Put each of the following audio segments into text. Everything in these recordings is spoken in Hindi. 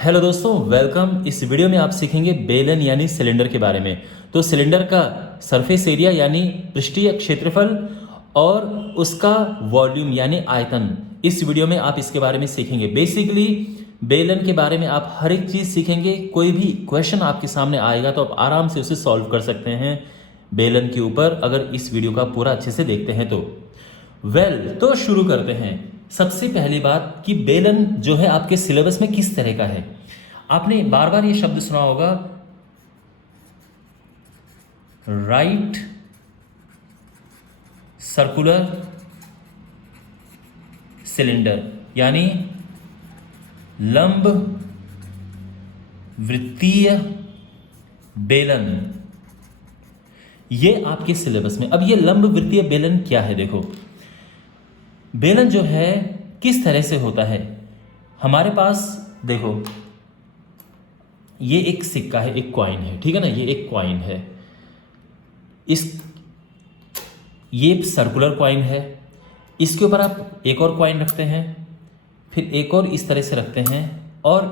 हेलो दोस्तों, वेलकम। इस वीडियो में आप सीखेंगे बेलन यानी सिलेंडर के बारे में। तो सिलेंडर का सरफेस एरिया यानी पृष्ठीय क्षेत्रफल और उसका वॉल्यूम यानी आयतन, इस वीडियो में आप इसके बारे में सीखेंगे। बेसिकली बेलन के बारे में आप हर एक चीज़ सीखेंगे। कोई भी क्वेश्चन आपके सामने आएगा तो आप आराम से उसे सॉल्व कर सकते हैं बेलन के ऊपर, अगर इस वीडियो का पूरा अच्छे से देखते हैं तो। तो शुरू करते हैं। सबसे पहली बात कि बेलन जो है आपके सिलेबस में किस तरह का है। आपने बार बार ये शब्द सुना होगा, राइट सर्कुलर सिलेंडर यानी लंब वृत्तीय बेलन। ये आपके सिलेबस में। अब ये लंब वृत्तीय बेलन क्या है? देखो, बेलन जो है किस तरह से होता है। हमारे पास देखो, ये एक सिक्का है, एक कॉइन है, ठीक है ना। ये एक कॉइन है, ये सर्कुलर कॉइन है। इसके ऊपर आप एक और कॉइन रखते हैं, फिर एक और इस तरह से रखते हैं और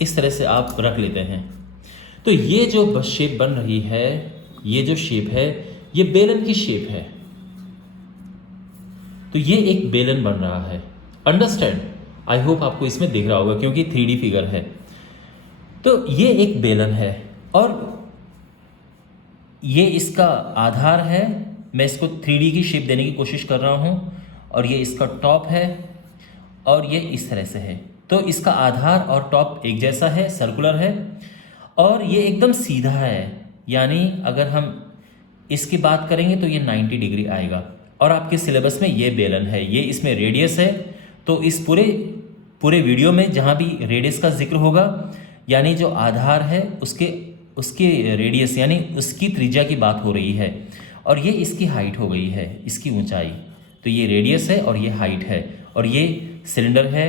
इस तरह से आप रख लेते हैं। तो ये जो शेप बन रही है, ये जो शेप है, ये बेलन की शेप है। तो ये एक बेलन बन रहा है। अंडरस्टैंड? आई होप आपको इसमें दिख रहा होगा क्योंकि 3D फिगर है। तो ये एक बेलन है और ये इसका आधार है। मैं इसको 3D की शेप देने की कोशिश कर रहा हूँ और ये इसका टॉप है और ये इस तरह से है। तो इसका आधार और टॉप एक जैसा है, सर्कुलर है और ये एकदम सीधा है। यानी अगर हम इसकी बात करेंगे तो ये 90 डिग्री आएगा। और आपके सिलेबस में ये बेलन है, ये इसमें रेडियस है। तो इस पूरे वीडियो में जहाँ भी रेडियस का जिक्र होगा, यानी जो आधार है उसके रेडियस यानी उसकी त्रिज्या की बात हो रही है और ये इसकी हाइट हो गई है, इसकी ऊंचाई। तो ये रेडियस है और ये हाइट है और ये सिलेंडर है,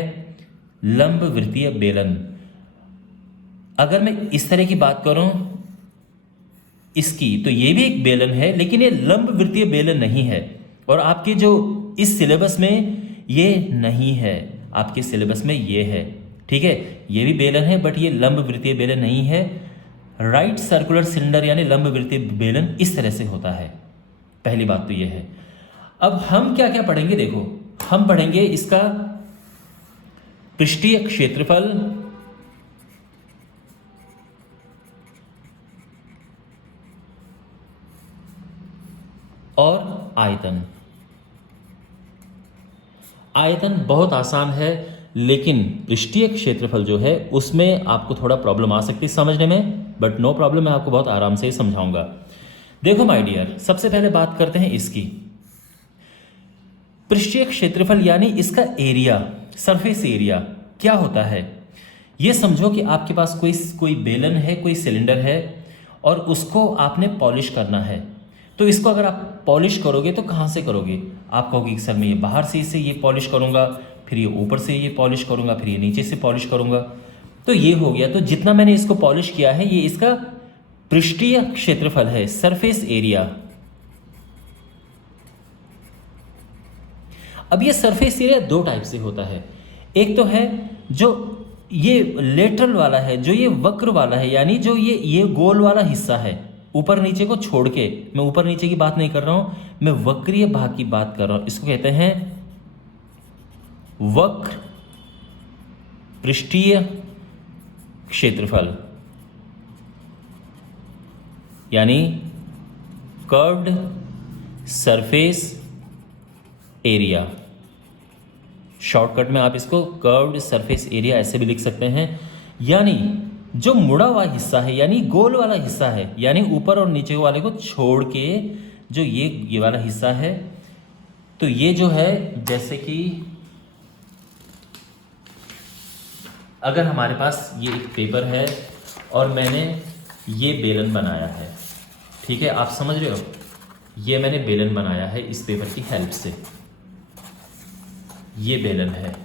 लंब वृत्तीय बेलन। अगर मैं इस तरह की बात करूं इसकी, तो ये भी एक बेलन है, लेकिन ये लंब वृत्तीय बेलन नहीं है। और आपके जो इस सिलेबस में ये नहीं है, आपके सिलेबस में ये है, ठीक है। ये भी बेलन है बट ये लंब वृत्तीय बेलन नहीं है। राइट सर्कुलर सिलेंडर यानी लंब वृत्तीय बेलन इस तरह से होता है। पहली बात तो ये है। अब हम क्या क्या पढ़ेंगे? देखो, हम पढ़ेंगे इसका पृष्ठीय क्षेत्रफल, और आयतन। आयतन बहुत आसान है, लेकिन पृष्ठीय क्षेत्रफल जो है उसमें आपको थोड़ा प्रॉब्लम आ सकती है समझने में, बट नो प्रॉब्लम, मैं आपको बहुत आराम से समझाऊंगा। देखो माय डियर, सबसे पहले बात करते हैं इसकी पृष्ठीय क्षेत्रफल यानी इसका एरिया, सरफेस एरिया क्या होता है। ये समझो कि आपके पास कोई बेलन है, कोई सिलेंडर है और उसको आपने पॉलिश करना है। तो इसको अगर आप पॉलिश करोगे तो कहाँ से करोगे? आप कहोगे सर मैं ये बाहर से इसे ये पॉलिश करूँगा, फिर ये ऊपर से ये पॉलिश करूँगा, फिर ये नीचे से पॉलिश करूँगा। तो ये हो गया। तो जितना मैंने इसको पॉलिश किया है, ये इसका पृष्ठीय क्षेत्रफल है, सरफेस एरिया। अब ये सरफेस एरिया दो टाइप से होता है। एक तो है जो ये लेटरल वाला है, जो ये वक्र वाला है, यानी जो ये गोल वाला हिस्सा है, ऊपर नीचे को छोड़ के। मैं ऊपर नीचे की बात नहीं कर रहा हूं, मैं वक्रीय भाग की बात कर रहा हूं। इसको कहते हैं वक्र पृष्ठीय क्षेत्रफल यानी कर्व्ड सरफेस एरिया। शॉर्टकट में आप इसको कर्व्ड सरफेस एरिया ऐसे भी लिख सकते हैं। यानी जो मुड़ा हुआ हिस्सा है, यानी गोल वाला हिस्सा है, यानी ऊपर और नीचे वाले को छोड़ के जो ये वाला हिस्सा है, तो ये जो है, जैसे कि अगर हमारे पास ये एक पेपर है और मैंने ये बेलन बनाया है, ठीक है, आप समझ रहे हो, ये मैंने बेलन बनाया है इस पेपर की हेल्प से, ये बेलन है।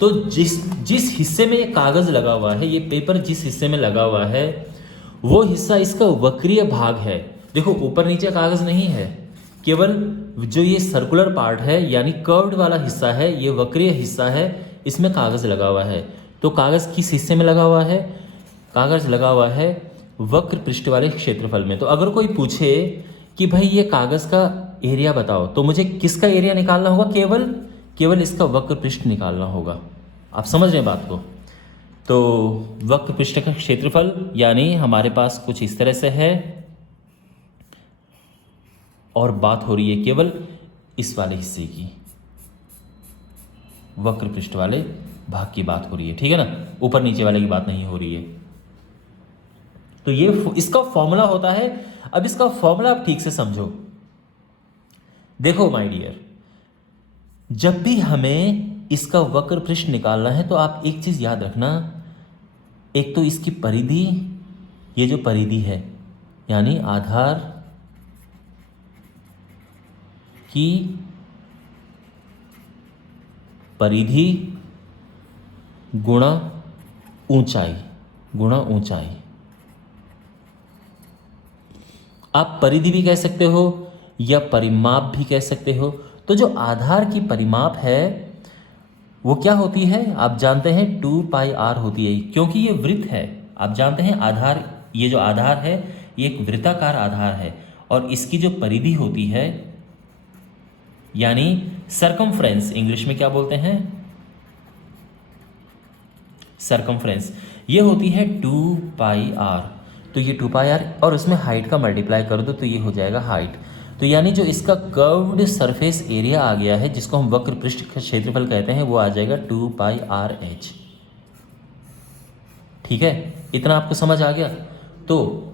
तो जिस हिस्से में ये कागज लगा हुआ है, ये पेपर जिस हिस्से में लगा हुआ है, वो हिस्सा इसका वक्रीय भाग है। देखो, ऊपर नीचे कागज नहीं है, केवल जो ये सर्कुलर पार्ट है यानी कर्व्ड वाला हिस्सा है, ये वक्रीय हिस्सा है, इसमें कागज लगा हुआ है। तो कागज़ किस हिस्से में लगा हुआ है? कागज़ लगा हुआ है वक्र पृष्ठ वाले क्षेत्रफल में। तो अगर कोई पूछे कि भाई ये कागज़ का एरिया बताओ, तो मुझे किसका एरिया निकालना होगा? केवल इसका वक्र पृष्ठ निकालना होगा। आप समझ रहे हैं बात को? तो वक्र पृष्ठ का क्षेत्रफल यानी हमारे पास कुछ इस तरह से है, और बात हो रही है केवल इस वाले हिस्से की, वक्र पृष्ठ वाले भाग की बात हो रही है, ठीक है ना, ऊपर नीचे वाले की बात नहीं हो रही है। तो ये इसका फॉर्मूला होता है। अब इसका फॉर्मूला आप ठीक से समझो। देखो माय डियर, जब भी हमें इसका वक्र पृष्ठ निकालना है तो आप एक चीज याद रखना, एक तो इसकी परिधि, ये जो परिधि है यानी आधार की परिधि गुणा ऊंचाई। आप परिधि भी कह सकते हो या परिमाप भी कह सकते हो। तो जो आधार की परिमाप है वो क्या होती है? आप जानते हैं 2πr होती है, क्योंकि ये वृत्त है। आप जानते हैं आधार, ये जो आधार है ये एक वृत्ताकार आधार है, और इसकी जो परिधि होती है यानी सरकमफ्रेंस, इंग्लिश में क्या बोलते हैं? सरकमफ्रेंस, ये होती है 2πr। तो ये 2πr और उसमें हाइट का मल्टीप्लाई कर दो तो ये हो जाएगा हाइट। तो यानी जो इसका कर्व्ड सरफेस एरिया आ गया है, जिसको हम वक्र पृष्ठ का क्षेत्रफल कहते हैं, वो आ जाएगा 2πrh। ठीक है, इतना आपको समझ आ गया? तो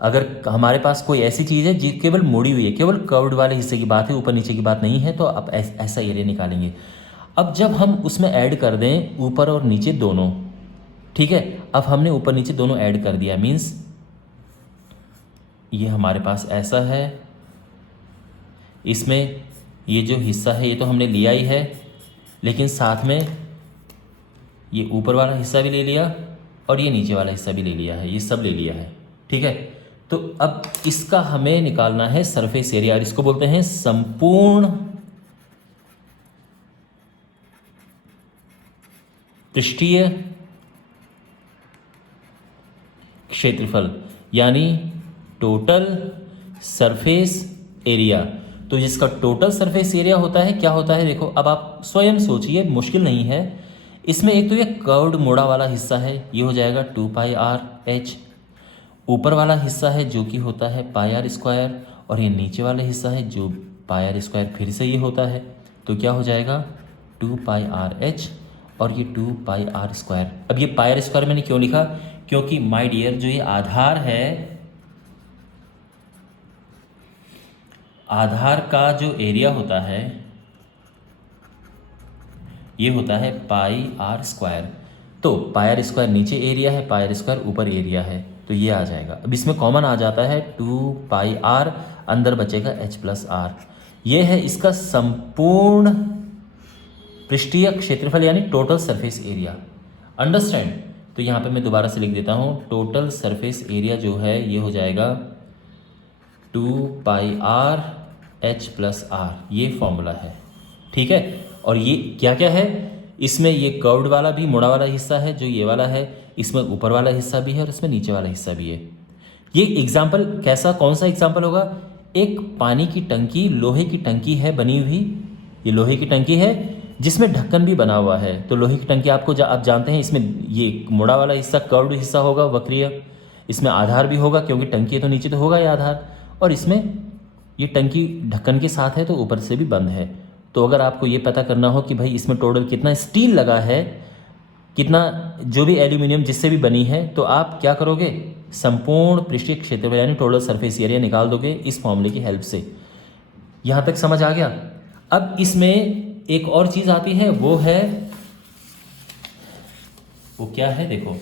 अगर हमारे पास कोई ऐसी चीज़ है जो केवल मुड़ी हुई है, केवल कर्व्ड वाले हिस्से की बात है, ऊपर नीचे की बात नहीं है, तो आप ऐसा एरिया निकालेंगे। अब जब हम उसमें ऐड कर दें ऊपर और नीचे दोनों, ठीक है, अब हमने ऊपर नीचे दोनों ऐड कर दिया, मीन्स ये हमारे पास ऐसा है, इसमें ये जो हिस्सा है ये तो हमने लिया ही है, लेकिन साथ में ये ऊपर वाला हिस्सा भी ले लिया और ये नीचे वाला हिस्सा भी ले लिया है, ये सब ले लिया है, ठीक है। तो अब इसका हमें निकालना है सरफेस एरिया, और इसको बोलते हैं संपूर्ण पृष्ठीय क्षेत्रफल यानी टोटल सरफेस एरिया। तो जिसका टोटल सरफेस एरिया होता है, क्या होता है? देखो, अब आप स्वयं सोचिए, मुश्किल नहीं है। इसमें एक तो ये कर्व्ड मोड़ा वाला हिस्सा है, ये हो जाएगा 2πrh। ऊपर वाला हिस्सा है जो कि होता है πr², और ये नीचे वाला हिस्सा है जो πr², फिर से ये होता है, तो क्या हो जाएगा 2πrh और ये 2πr²। अब ये πr² मैंने क्यों लिखा? क्योंकि माय डियर, जो ये आधार है, आधार का जो एरिया होता है ये होता है πr²। तो πr² नीचे एरिया है, πr² ऊपर एरिया है, तो ये आ जाएगा। अब इसमें कॉमन आ जाता है 2πr, अंदर बचेगा h+r। ये है इसका संपूर्ण पृष्ठीय क्षेत्रफल यानी टोटल सरफेस एरिया। अंडरस्टैंड? तो यहाँ पे मैं दोबारा से लिख देता हूँ, टोटल सरफेस एरिया जो है ये हो जाएगा 2πrh+r, ये फॉर्मूला है, ठीक है। और ये क्या क्या है? इसमें ये कर्व्ड वाला भी मुड़ा वाला हिस्सा है जो ये वाला है, इसमें ऊपर वाला हिस्सा भी है और इसमें नीचे वाला हिस्सा भी है। ये एग्जाम्पल कैसा, कौन सा एग्जाम्पल होगा? एक पानी की टंकी, लोहे की टंकी है बनी हुई, ये लोहे की टंकी है जिसमें ढक्कन भी बना हुआ है। तो लोहे की टंकी आपको आप जानते हैं, इसमें ये मुड़ा वाला हिस्सा कर्व्ड हिस्सा होगा, वक्रीय, इसमें आधार भी होगा क्योंकि टंकी है तो नीचे तो होगा ये आधार, और इसमें ये टंकी ढक्कन के साथ है तो ऊपर से भी बंद है। तो अगर आपको ये पता करना हो कि भाई इसमें टोटल कितना स्टील लगा है, कितना जो भी एल्यूमिनियम जिससे भी बनी है, तो आप क्या करोगे? संपूर्ण पृष्ठीय क्षेत्रफल यानी टोटल सरफेस एरिया निकाल दोगे इस फॉर्मूले की हेल्प से। यहाँ तक समझ आ गया? अब इसमें एक और चीज़ आती है, वो है, वो क्या है? देखो,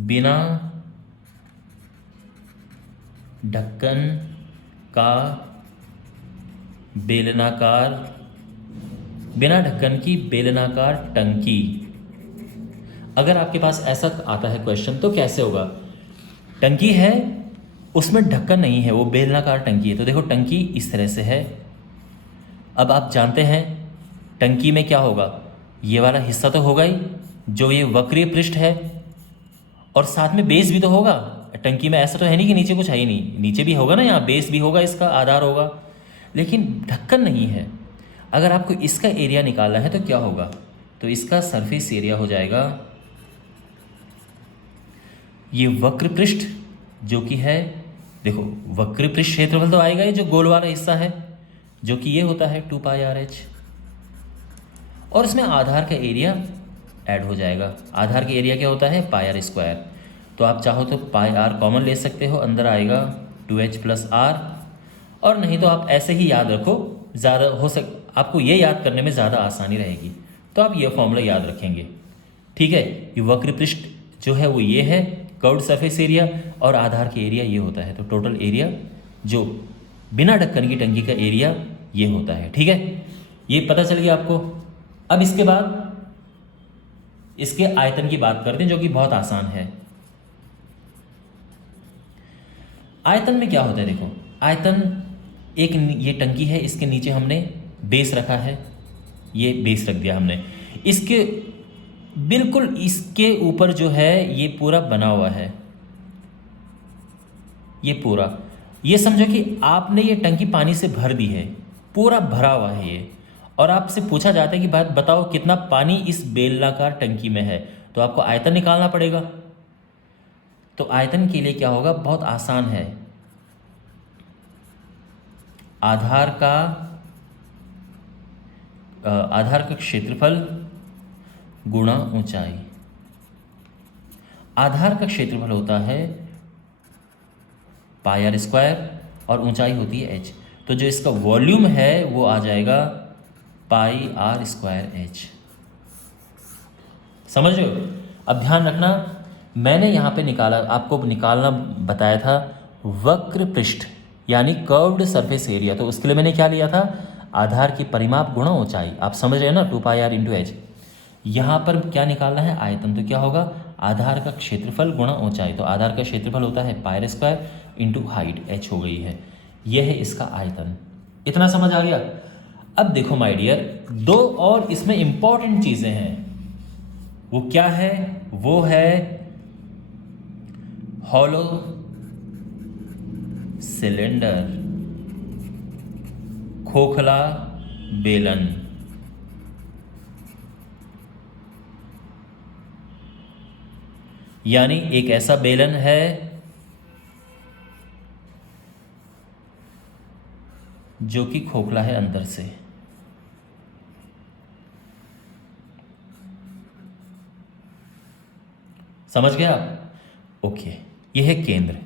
बिना ढक्कन का बेलनाकार, बिना ढक्कन की बेलनाकार टंकी। अगर आपके पास ऐसा आता है क्वेश्चन तो कैसे होगा? टंकी है, उसमें ढक्कन नहीं है, वो बेलनाकार टंकी है। तो देखो, टंकी इस तरह से है। अब आप जानते हैं टंकी में क्या होगा, ये वाला हिस्सा तो होगा ही जो ये वक्रीय पृष्ठ है, और साथ में बेस भी तो होगा। टंकी में ऐसा तो है नहीं कि नीचे कुछ है ही नहीं, नीचे भी होगा ना, यहाँ बेस भी होगा, इसका आधार होगा, लेकिन ढक्कन नहीं है। अगर आपको इसका एरिया निकालना है तो क्या होगा, तो इसका सरफेस एरिया हो जाएगा ये वक्र पृष्ठ जो कि है, देखो वक्र पृष्ठ क्षेत्रफल तो आएगा ये जो गोल वाला हिस्सा है जो कि ये होता है 2πr/h, और इसमें आधार का एरिया ऐड हो जाएगा। आधार का एरिया क्या होता है, πr²। तो आप चाहो तो πr कॉमन ले सकते हो, अंदर आएगा 2h + r, और नहीं तो आप ऐसे ही याद रखो, ज़्यादा आपको ये याद करने में ज़्यादा आसानी रहेगी, तो आप ये फॉर्मूला याद रखेंगे। ठीक है, ये वक्र पृष्ठ जो है वो ये है कर्व्ड सरफेस एरिया, और आधार के एरिया ये होता है, तो टोटल एरिया जो बिना ढक्कन की टंकी का एरिया ये होता है। ठीक है, ये पता चल गया आपको। अब इसके बाद इसके आयतन की बात करते हैं जो कि बहुत आसान है। आयतन में क्या होता है, देखो आयतन एक ये टंकी है, इसके नीचे हमने बेस रखा है, ये बेस रख दिया हमने, इसके बिल्कुल इसके ऊपर जो है ये पूरा बना हुआ है, ये पूरा, ये समझो कि आपने ये टंकी पानी से भर दी है, पूरा भरा हुआ है ये, और आपसे पूछा जाता है कि बात बताओ कितना पानी इस बेलनाकार टंकी में है, तो आपको आयतन निकालना पड़ेगा। तो आयतन के लिए क्या होगा, बहुत आसान है, आधार का क्षेत्रफल गुणा ऊंचाई। आधार का क्षेत्रफल होता है πr² और ऊंचाई होती है h, तो जो इसका वॉल्यूम है वो आ जाएगा πr²h। समझ रहे हो। अब ध्यान रखना, मैंने यहाँ पे निकाला, आपको निकालना बताया था वक्र पृष्ठ यानी कर्व्ड सरफेस एरिया, तो उसके लिए मैंने क्या लिया था, आधार की परिमाप गुणा ऊंचाई। आप समझ रहे हैं ना, 2πr × h। यहाँ पर क्या निकालना है, आयतन, तो क्या होगा, आधार का क्षेत्रफल गुणा ऊंचाई, तो आधार का क्षेत्रफल होता है πr² × हाइट, h हो गई है, यह है इसका आयतन। इतना समझ आ गया। अब देखो माय डियर, दो और इसमें इंपॉर्टेंट चीजें हैं, वो क्या है, वो है हॉलो सिलेंडर, खोखला बेलन। यानी एक ऐसा बेलन है जो कि खोखला है अंदर से। समझ गया आप? ओके, यह है केंद्र।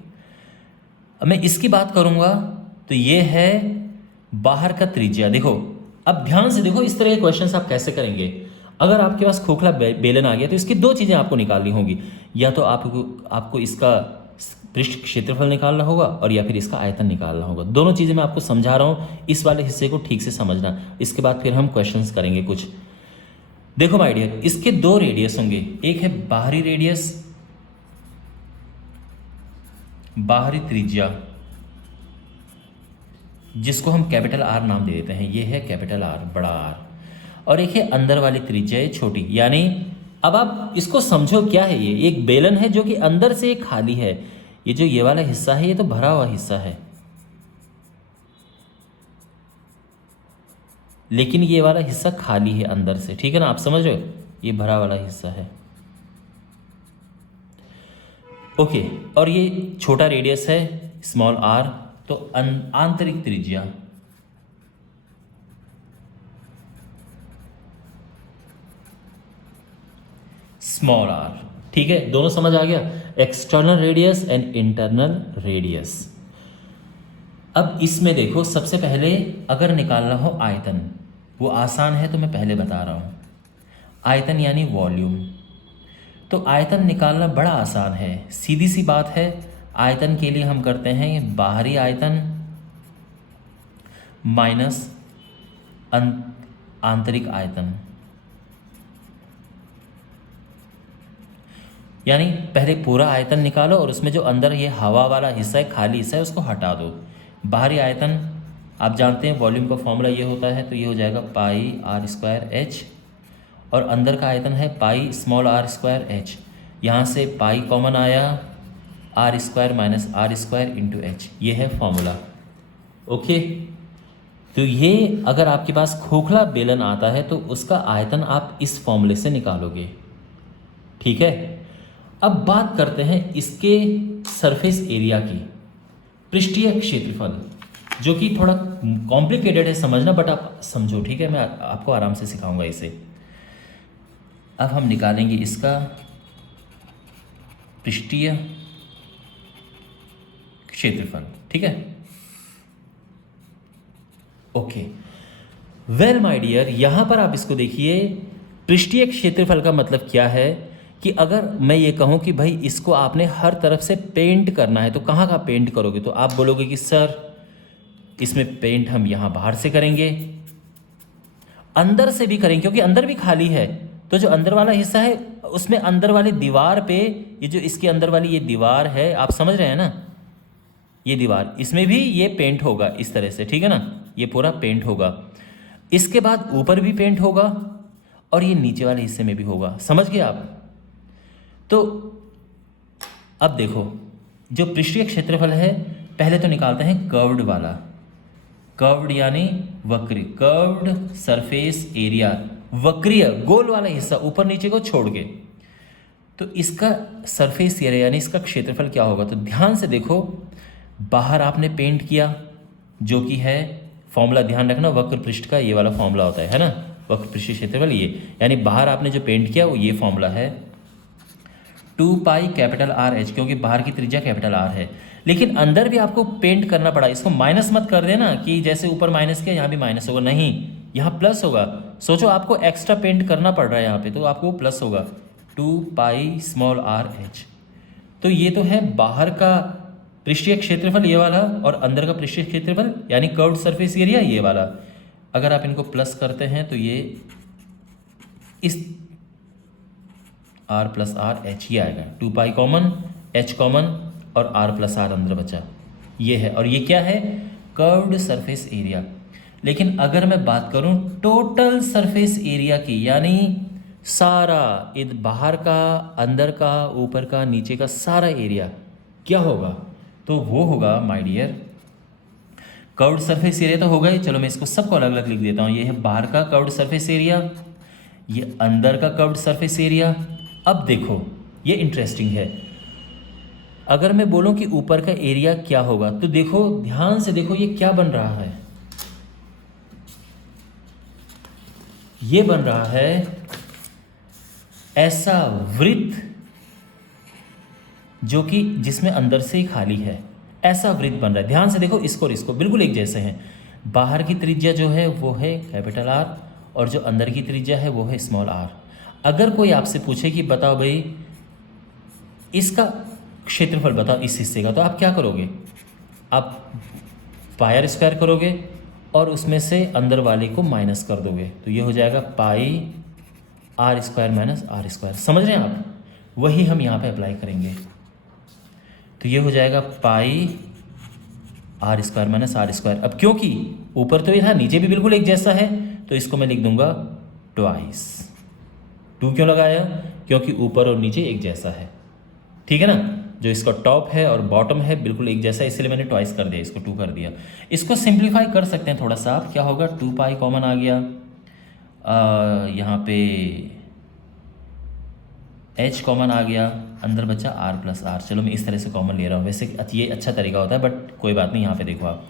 अब मैं इसकी बात करूंगा तो ये है बाहर का त्रिज्या। देखो अब ध्यान से देखो, इस तरह के क्वेश्चंस आप कैसे करेंगे। अगर आपके पास खोखला बेलन आ गया तो इसकी दो चीज़ें आपको निकालनी होगी, या तो आपको इसका पृष्ठ क्षेत्रफल निकालना होगा और या फिर इसका आयतन निकालना होगा। दोनों चीज़ें मैं आपको समझा रहा हूँ, इस वाले हिस्से को ठीक से समझना, इसके बाद फिर हम क्वेश्चंस करेंगे कुछ। देखो माय डियर, इसके दो रेडियस होंगे, एक है बाहरी रेडियस, बाहरी त्रिज्या, जिसको हम कैपिटल आर नाम दे देते हैं, ये है कैपिटल आर, बड़ा आर, और एक है अंदर वाली त्रिज्या है छोटी। यानी अब आप इसको समझो, क्या है ये, एक बेलन है जो कि अंदर से खाली है, ये जो ये वाला हिस्सा है ये तो भरा हुआ हिस्सा है, लेकिन ये वाला हिस्सा खाली है अंदर से, ठीक है ना, आप समझ रहे हो, ये भरा वाला हिस्सा है। ओके, और ये छोटा रेडियस है स्मॉल आर, तो आंतरिक त्रिज्या, स्मॉल आर, ठीक है, दोनों समझ आ गया, external radius and internal radius. अब इसमें देखो, सबसे पहले अगर निकालना हो आयतन, वो आसान है तो मैं पहले बता रहा हूं, आयतन यानी वॉल्यूम। तो आयतन निकालना बड़ा आसान है, सीधी सी बात है। आयतन के लिए हम करते हैं बाहरी आयतन माइनस आंतरिक आयतन, यानी पहले पूरा आयतन निकालो और उसमें जो अंदर ये हवा वाला हिस्सा है, खाली हिस्सा है, उसको हटा दो। बाहरी आयतन आप जानते हैं वॉल्यूम का फॉर्मूला ये होता है, तो ये हो जाएगा पाई आर स्क्वायर एच, और अंदर का आयतन है pi small r square h. यहाँ से पाई कॉमन आया, r square minus r square into h, ये है फॉर्मूला। ओके, तो ये अगर आपके पास खोखला बेलन आता है तो उसका आयतन आप इस फॉर्मूले से निकालोगे। ठीक है, अब बात करते हैं इसके सरफेस एरिया की, पृष्ठीय क्षेत्रफल, जो कि थोड़ा कॉम्प्लिकेटेड है समझना, बट आप समझो। ठीक है, मैं आपको आराम से सिखाऊंगा इसे। अब हम निकालेंगे इसका पृष्ठीय क्षेत्रफल। ठीक है, ओके, वेल माय डियर, यहां पर आप इसको देखिए, पृष्ठीय क्षेत्रफल का मतलब क्या है कि अगर मैं ये कहूं कि भाई इसको आपने हर तरफ से पेंट करना है, तो कहाँ का पेंट करोगे? तो आप बोलोगे कि सर इसमें पेंट हम यहाँ बाहर से करेंगे, अंदर से भी करेंगे, क्योंकि अंदर भी खाली है। तो जो अंदर वाला हिस्सा है उसमें अंदर वाली दीवार पे, ये जो इसके अंदर वाली ये दीवार है, आप समझ रहे हैं ना, ये दीवार, इसमें भी ये पेंट होगा इस तरह से। ठीक है ना, ये पूरा पेंट होगा। इसके बाद ऊपर भी पेंट होगा और ये नीचे वाले हिस्से में भी होगा। समझ गए आप? तो अब देखो, जो पृष्ठीय क्षेत्रफल है पहले तो निकालते हैं कर्व्ड वाला। कर्व्ड यानी वक्री, कर्व्ड सरफेस एरिया, वक्रीय गोल वाला हिस्सा ऊपर नीचे को छोड़ के। तो इसका सरफेस एरिया यानी इसका क्षेत्रफल क्या होगा? तो ध्यान से देखो, बाहर आपने पेंट किया, जो कि है फॉर्मूला, ध्यान रखना वक्र पृष्ठ का ये वाला फॉर्मूला होता है ना, वक्र पृष्ठीय क्षेत्रफल ये, यानी बाहर आपने जो पेंट किया वो ये फॉर्मूला है 2 पाई कैपिटल आर एच, क्योंकि बाहर की त्रिज्या कैपिटल आर है। लेकिन अंदर भी आपको पेंट करना पड़ा, इसको माइनस मत कर देना कि जैसे ऊपर माइनस किया यहाँ भी माइनस होगा, नहीं, यहाँ प्लस होगा। सोचो आपको एक्स्ट्रा पेंट करना पड़ रहा है यहाँ पे, तो आपको प्लस होगा 2 पाई स्मॉल आर एच। तो ये तो है बाहर का पृष्ठीय क्षेत्रफल ये वाला, और अंदर का पृष्ठीय क्षेत्रफल यानी कर्व्ड सरफेस एरिया ये वाला। अगर आप इनको प्लस करते हैं तो ये इस आर प्लस आर एच ही आएगा, 2 पाई कॉमन, एच कॉमन और आर प्लस आर अंदर बचा, ये है। और ये क्या है? Curved surface area. लेकिन अगर मैं बात करूं टोटल सरफेस एरिया की, यानी सारा बाहर का, अंदर का, ऊपर का, नीचे का सारा एरिया, क्या होगा? तो वो होगा my dear, curved surface area तो होगा ही। चलो मैं इसको सबको अलग अलग लिख देता हूँ। ये है बाहर का कर्व्ड सरफेस एरिया, ये अंदर का कर्व्ड सरफेस एरिया। अब देखो ये इंटरेस्टिंग है, अगर मैं बोलूं कि ऊपर का एरिया क्या होगा, तो देखो ध्यान से देखो, ये क्या बन रहा है? ये बन रहा है ऐसा वृत्त जो कि जिसमें अंदर से ही खाली है, ऐसा वृत्त बन रहा है। ध्यान से देखो, इसको और इसको बिल्कुल एक जैसे हैं। बाहर की त्रिज्या जो है वो है कैपिटल आर, और जो अंदर की त्रिज्या है वो है स्मॉल आर। अगर कोई आपसे पूछे कि बताओ भाई इसका क्षेत्रफल बताओ इस हिस्से का, तो आप क्या करोगे? आप पाई आर स्क्वायर करोगे और उसमें से अंदर वाले को माइनस कर दोगे, तो ये हो जाएगा pi r square minus r square. समझ रहे हैं आप? वही हम यहाँ पे अप्लाई करेंगे, तो ये हो जाएगा pi r square minus r square. अब क्योंकि ऊपर तो ये था, नीचे भी बिल्कुल एक जैसा है, तो इसको मैं लिख दूंगा ट्वाइस। 2 क्यों लगाया? क्योंकि ऊपर और नीचे एक जैसा है। ठीक है ना, जो इसका टॉप है और बॉटम है बिल्कुल एक जैसा, इसलिए मैंने ट्वाइस कर दिया, इसको 2 कर दिया। इसको सिंप्लीफाई कर सकते हैं थोड़ा सा आप, क्या होगा? 2 पाई कॉमन आ गया, यहाँ पे h कॉमन आ गया, अंदर बचा r प्लस आर। चलो मैं इस तरह से कॉमन ले रहा हूँ, वैसे ये अच्छा तरीका होता है, बट कोई बात नहीं। यहाँ पे देखो आप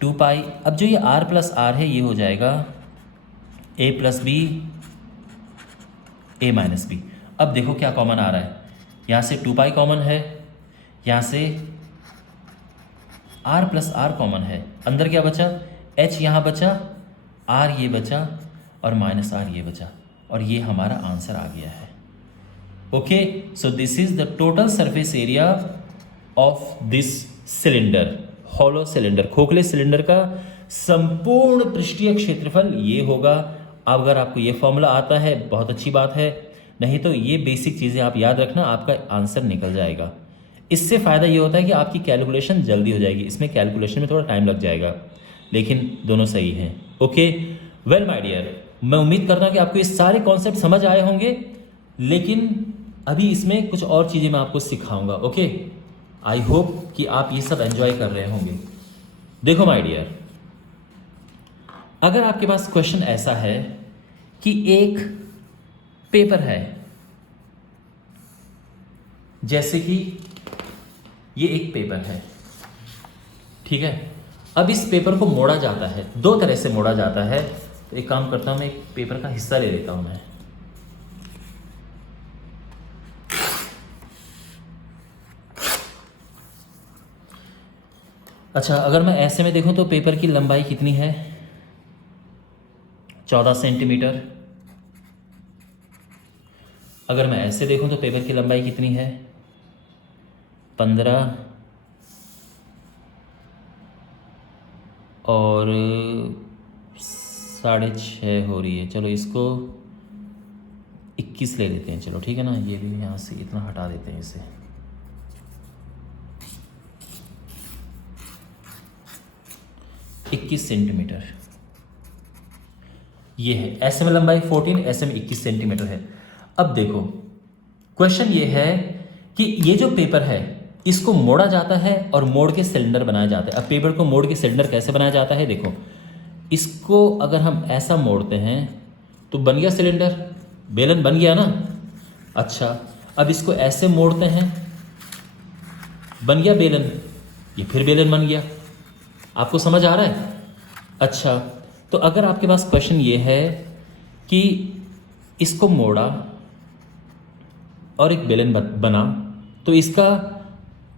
2 पाई, अब जो ये r प्लस आर है ये हो जाएगा a plus B, a minus B. अब देखो क्या कॉमन आ रहा है, यहाँ से 2 पाई कॉमन है, यहाँ से r प्लस आर कॉमन है, अंदर क्या बचा? h यहाँ बचा, r ये बचा और माइनस r ये बचा, और ये हमारा आंसर आ गया है। Okay, so this is the total surface area of this cylinder, hollow cylinder, खोखले सिलेंडर का संपूर्ण पृष्ठीय क्षेत्रफल ये होगा। अब अगर आपको ये फॉर्मूला आता है बहुत अच्छी बात है, नहीं तो ये बेसिक चीज़ें आप याद रखना, आपका आंसर निकल जाएगा। इससे फ़ायदा ये होता है कि आपकी कैलकुलेशन जल्दी हो जाएगी, इसमें कैलकुलेशन में थोड़ा टाइम लग जाएगा। लेकिन दोनों सही हैं। ओके, वेल माय डियर, मैं उम्मीद करता हूँ कि आपको ये सारे कॉन्सेप्ट समझ आए होंगे, लेकिन अभी इसमें कुछ और चीज़ें मैं आपको सिखाऊंगा। ओके, आई होप कि आप ये सब एंजॉय कर रहे होंगे। देखो माय डियर, अगर आपके पास क्वेश्चन ऐसा है कि एक पेपर है, जैसे कि ये एक पेपर है, ठीक है। अब इस पेपर को मोड़ा जाता है, दो तरह से मोड़ा जाता है। तो एक काम करता हूं, मैं एक पेपर का हिस्सा ले लेता हूं मैं। अच्छा, अगर मैं ऐसे में देखूं तो पेपर की लंबाई कितनी है? 14 सेंटीमीटर। अगर मैं ऐसे देखूं तो पेपर की लंबाई कितनी है? 15 और 6.5 हो रही है। चलो इसको 21 ले लेते हैं, चलो ठीक है ना। ये भी यहाँ से इतना हटा देते हैं इसे। इक्कीस सेंटीमीटर ये है। ऐसे में लंबाई 14, ऐसे में 21 सेंटीमीटर है। अब देखो, क्वेश्चन ये है कि ये जो पेपर है इसको मोड़ा जाता है और मोड़ के सिलेंडर बनाया जाता है। अब पेपर को मोड़ के सिलेंडर कैसे बनाया जाता है? देखो, इसको अगर हम ऐसा मोड़ते हैं तो बन गया सिलेंडर, बेलन बन गया ना। अच्छा, अब इसको ऐसे मोड़ते हैं, बन गया बेलन, ये फिर बेलन बन गया। आपको समझ आ रहा है? अच्छा, तो अगर आपके पास क्वेश्चन ये है कि इसको मोड़ा और एक बेलन बना, तो इसका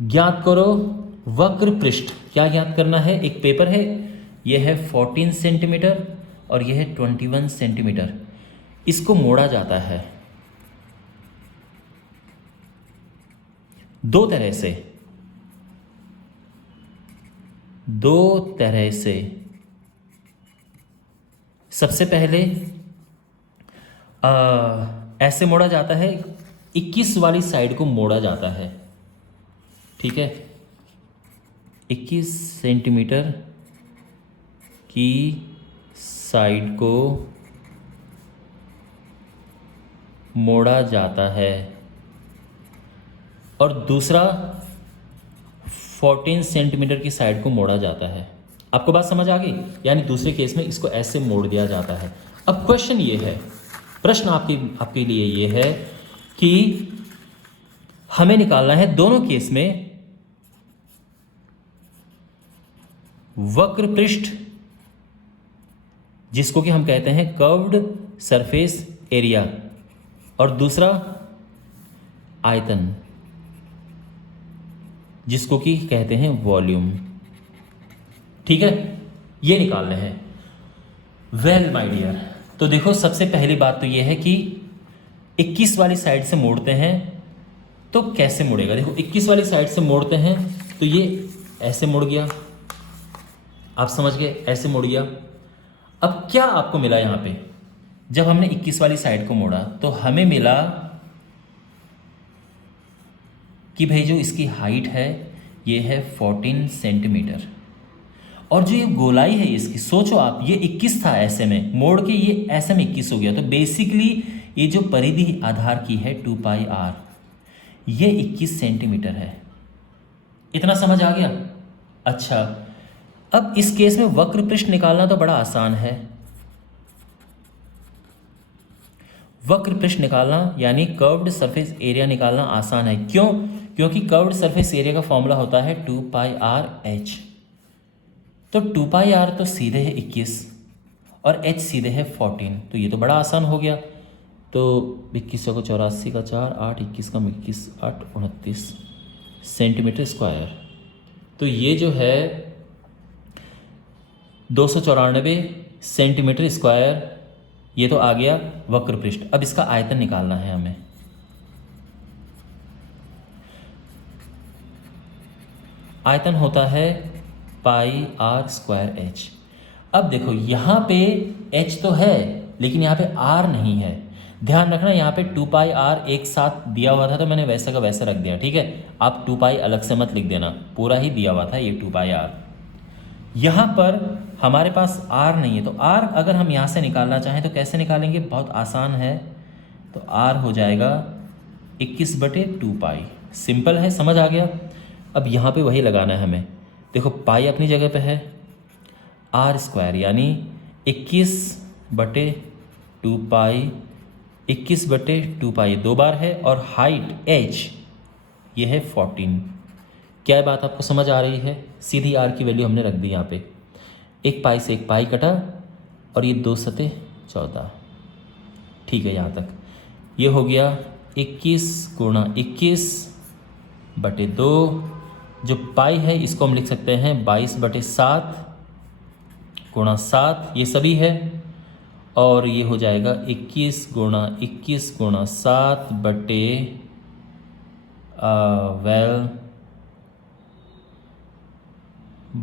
ज्ञात करो वक्र पृष्ठ। क्या ज्ञात करना है? एक पेपर है, यह है 14 सेंटीमीटर और यह है 21 सेंटीमीटर। इसको मोड़ा जाता है दो तरह से। सबसे पहले ऐसे मोड़ा जाता है, 21 वाली साइड को मोड़ा जाता है, ठीक है। 21 सेंटीमीटर की साइड को मोड़ा जाता है और दूसरा 14 सेंटीमीटर की साइड को मोड़ा जाता है। आपको बात समझ आ गई? यानी दूसरे केस में इसको ऐसे मोड़ दिया जाता है। अब क्वेश्चन ये है, प्रश्न आपके लिए ये है कि हमें निकालना है दोनों केस में वक्र पृष्ठ, जिसको कि हम कहते हैं कर्व्ड सरफेस एरिया, और दूसरा आयतन, जिसको कि कहते हैं वॉल्यूम, ठीक है। ये निकालने हैं। वेल माय डियर, तो देखो, सबसे पहली बात तो ये है कि 21 वाली साइड से मोड़ते हैं तो कैसे मुड़ेगा। देखो, 21 वाली साइड से मोड़ते हैं तो ये ऐसे मुड़ गया, आप समझ गए, ऐसे मुड़ गया। अब क्या आपको मिला यहाँ पे? जब हमने 21 वाली साइड को मोड़ा तो हमें मिला कि भाई जो इसकी हाइट है ये है 14 सेंटीमीटर, और जो ये गोलाई है इसकी, सोचो आप, ये 21 था, ऐसे में मोड़ के ये ऐसे में 21 हो गया। तो बेसिकली ये जो परिधि आधार की है 2πr, ये 21 सेंटीमीटर है। इतना समझ आ गया? अच्छा, अब इस केस में वक्र पृष्ठ निकालना तो बड़ा आसान है। वक्र पृष्ठ निकालना यानी कर्व्ड सरफेस एरिया निकालना आसान है। क्यों? क्योंकि कर्व्ड सरफेस एरिया का फॉर्मूला होता है 2πrh। तो 2πr तो सीधे है 21 और h सीधे है 14, तो ये तो बड़ा आसान हो गया। तो 21 को 84 का 4, 8 21 का 21, 8 29 सेंटीमीटर स्क्वायर। तो ये जो है 294 सेंटीमीटर स्क्वायर, ये तो आ गया वक्र पृष्ठ। अब इसका आयतन निकालना है हमें। आयतन होता है πr²h। अब देखो, यहाँ पे h तो है लेकिन यहाँ पे r नहीं है। ध्यान रखना, यहाँ पे 2πr एक साथ दिया हुआ था तो मैंने वैसा का वैसा रख दिया, ठीक है। आप 2π अलग से मत लिख देना, पूरा ही दिया हुआ था ये 2πr। यहाँ पर हमारे पास r नहीं है, तो r अगर हम यहाँ से निकालना चाहें तो कैसे निकालेंगे, बहुत आसान है। तो r हो जाएगा 21/2 पाई। सिंपल है, समझ आ गया। अब यहाँ पे वही लगाना है हमें। देखो पाई अपनी जगह पे है, r² यानी 21/2 पाई, 21/2 पाई 2 बार है, और हाइट h ये है 14। क्या ये बात आपको समझ आ रही है? सीधी r की वैल्यू हमने रख दी यहाँ पे। एक पाई से एक पाई कटा, और ये 2 सते 14। ठीक है, यहाँ तक ये हो गया 21 × 21/2। जो पाई है इसको हम लिख सकते हैं 22/7 × 7, ये सभी है। और ये हो जाएगा 21 × 21 × 7 बटे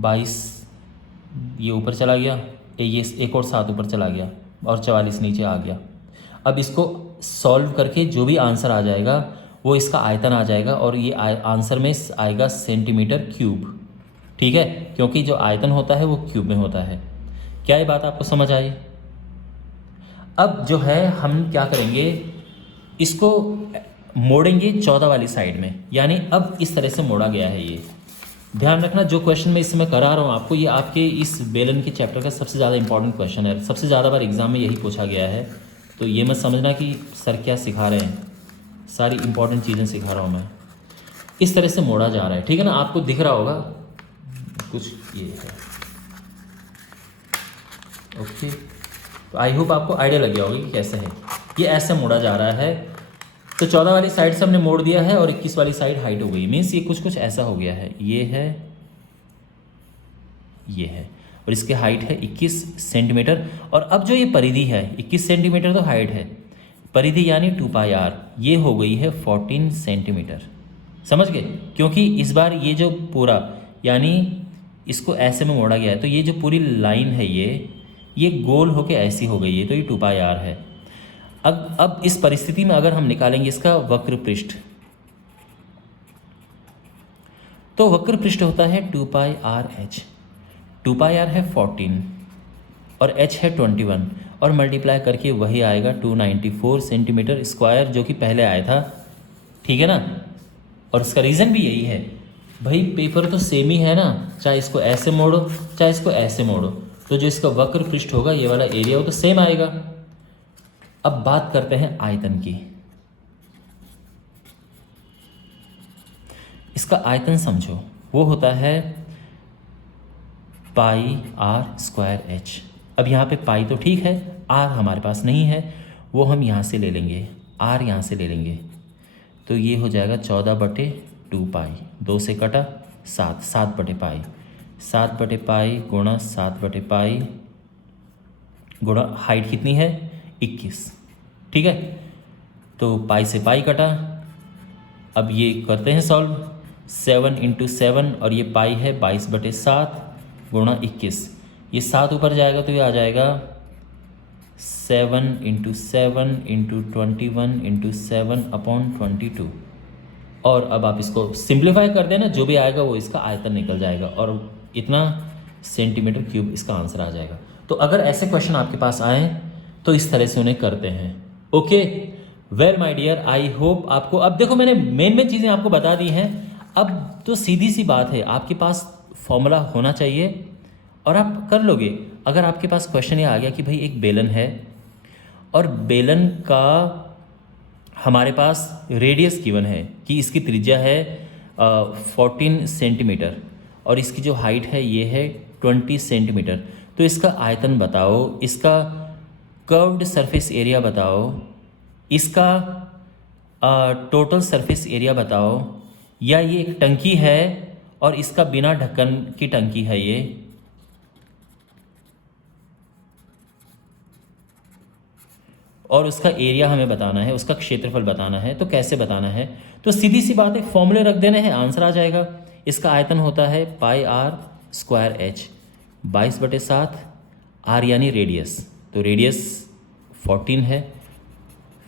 22, ये ऊपर चला गया, ये एक और 7 ऊपर चला गया, और 44 नीचे आ गया। अब इसको सॉल्व करके जो भी आंसर आ जाएगा वो इसका आयतन आ जाएगा, और ये आंसर में आएगा सेंटीमीटर क्यूब। ठीक है, क्योंकि जो आयतन होता है वो क्यूब में होता है। क्या ये बात आपको समझ आई? अब जो है हम क्या करेंगे, इसको मोड़ेंगे 14 वाली साइड में, यानी अब इस तरह से मोड़ा गया है। ये ध्यान रखना, जो क्वेश्चन मैं इसमें करा रहा हूँ आपको, ये आपके इस बेलन के चैप्टर का सबसे ज़्यादा इंपॉर्टेंट क्वेश्चन है। सबसे ज़्यादा बार एग्जाम में यही पूछा गया है। तो ये मत समझना कि सर क्या सिखा रहे हैं, सारी इंपॉर्टेंट चीज़ें सिखा रहा हूँ मैं। इस तरह से मोड़ा जा रहा है, ठीक है ना, आपको दिख रहा होगा कुछ ये है। ओके, तो आई होप आपको आइडिया लग गया होगा कि कैसे है। ये ऐसे मोड़ा जा रहा है, तो 14 वाली साइड से हमने मोड़ दिया है, और 21 वाली साइड हाइट हो गई। मीन्स ये कुछ ऐसा हो गया है, ये है, ये है, और इसके हाइट है 21 सेंटीमीटर। और अब जो ये परिधि है 21 सेंटीमीटर तो हाइट है, परिधि यानी 2πr, ये हो गई है 14 सेंटीमीटर। समझ गए? क्योंकि इस बार ये जो पूरा, यानी इसको ऐसे में मोड़ा गया है, तो ये जो पूरी लाइन है ये गोल होके ऐसी हो गई है, तो ये 2πr है। अब इस परिस्थिति में अगर हम निकालेंगे इसका वक्र पृष्ठ, तो वक्र पृष्ठ होता है 2πrh। 2πr है 14 और h है 21, और मल्टीप्लाई करके वही आएगा 294 सेंटीमीटर स्क्वायर, जो कि पहले आया था। ठीक है ना, और इसका रीज़न भी यही है, भाई पेपर तो सेम ही है ना, चाहे इसको ऐसे मोड़ो चाहे इसको ऐसे मोड़ो, तो जो इसका वक्र पृष्ठ होगा, ये वाला एरिया वो तो सेम आएगा। अब बात करते हैं आयतन की। इसका आयतन समझो, वो होता है πr²h। अब यहाँ पे पाई तो ठीक है, r हमारे पास नहीं है, वो हम यहाँ से ले लेंगे, r यहाँ से ले लेंगे, तो ये हो जाएगा 14/2 पाई। 2 से कटा 7, 7/पाई, 7/पाई गुणा 7/पाई गुणा हाइट कितनी है 21। ठीक है, तो पाई से पाई कटा। अब ये करते हैं सॉल्व, 7 × 7, और ये पाई है 22/7 गुणा 21। ये 7 ऊपर जाएगा तो ये आ जाएगा 7 × 7 × 21 × 7/22। और अब आप इसको सिंप्लीफाई कर देना, जो भी आएगा वो इसका आयतन निकल जाएगा, और इतना सेंटीमीटर क्यूब इसका आंसर आ जाएगा। तो अगर ऐसे क्वेश्चन आपके पास आए तो इस तरह से उन्हें करते हैं। Okay, well my dear, I hope आपको, अब देखो मैंने मेन चीज़ें आपको बता दी हैं। अब तो सीधी सी बात है, आपके पास फॉर्मूला होना चाहिए और आप कर लोगे। अगर आपके पास क्वेश्चन ये आ गया कि भाई एक बेलन है, और बेलन का हमारे पास रेडियस गिवन है कि इसकी त्रिज्या है 14 सेंटीमीटर, और इसकी जो हाइट है ये है 20 सेंटीमीटर, तो इसका आयतन बताओ, इसका कर्व्ड सरफेस एरिया बताओ, इसका टोटल सरफेस एरिया बताओ, या ये एक टंकी है और इसका बिना ढक्कन की टंकी है ये, और उसका एरिया हमें बताना है, उसका क्षेत्रफल बताना है। तो कैसे बताना है, तो सीधी सी बात है, फॉर्मूले रख देने हैं, आंसर आ जाएगा। इसका आयतन होता है πr²h, 22/7, r यानी रेडियस, तो रेडियस 14 है,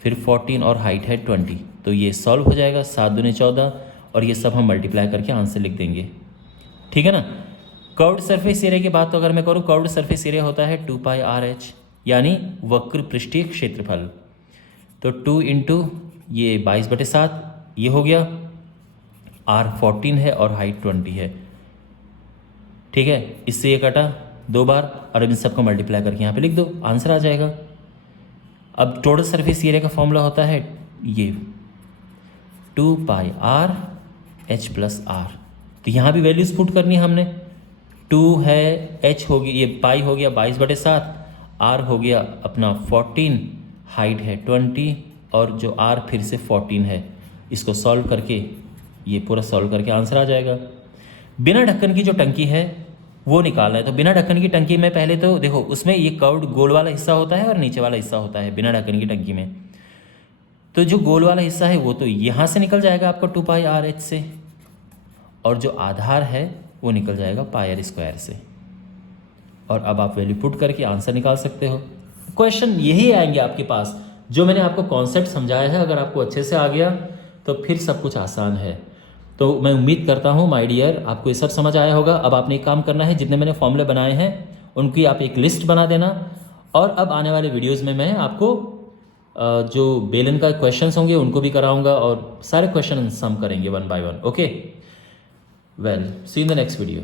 फिर 14 और हाइट है 20, तो ये सॉल्व हो जाएगा, 7 दूनी 14, और ये सब हम मल्टीप्लाई करके आंसर लिख देंगे। ठीक है ना, कर्व्ड सरफेस एरिया की बात तो अगर मैं करूँ, कर्व्ड सरफेस एरिया होता है 2πr/h, यानी वक्र पृष्ठीय क्षेत्रफल। तो 2 इंटू ये 22/7 ये हो गया, r 14 है और हाइट 20 है। ठीक है, इससे ये कटा 2 बार और अब इन सबको मल्टीप्लाई करके यहाँ पे लिख दो, आंसर आ जाएगा। अब टोटल सरफेस एरिया का फॉर्मूला होता है ये 2πr/h+r। तो यहाँ भी वैल्यूज पुट करनी है हमने। 2 है, h हो गया, ये पाई हो गया 22/7, r हो गया अपना 14, हाइट है 20 और जो r फिर से 14 है। इसको सॉल्व करके ये पूरा सॉल्व करके आंसर आ जाएगा। बिना ढक्कन की जो टंकी है वो निकालना है। तो बिना ढक्कन की टंकी में पहले तो देखो, उसमें ये कर्व्ड गोल वाला हिस्सा होता है और नीचे वाला हिस्सा होता है बिना ढक्कन की टंकी में। तो जो गोल वाला हिस्सा है वो तो यहाँ से निकल जाएगा आपका 2πr/h से, और जो आधार है वो निकल जाएगा πr² से। और अब आप वैल्यू पुट करके आंसर निकाल सकते हो। क्वेश्चन यही आएंगे आपके पास, जो मैंने आपको कॉन्सेप्ट समझाया है। अगर आपको अच्छे से आ गया तो फिर सब कुछ आसान है। तो मैं उम्मीद करता हूँ माय डियर आपको ये सब समझ आया होगा। अब आपने एक काम करना है, जितने मैंने फॉर्मूले बनाए हैं उनकी आप एक लिस्ट बना देना, और अब आने वाले वीडियोज़ में मैं आपको जो बेलन का क्वेश्चंस होंगे उनको भी कराऊंगा, और सारे क्वेश्चन सम करेंगे 1 by 1। Okay, well see in the next video.